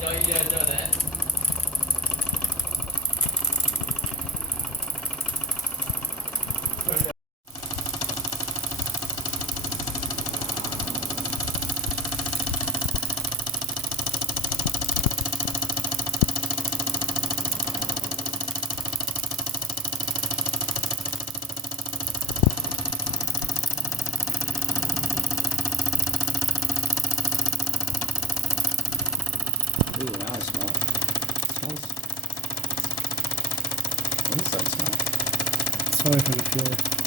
cho ý cho để Ooh, now I smell it. Smells inside smell. Sorry for the fuel.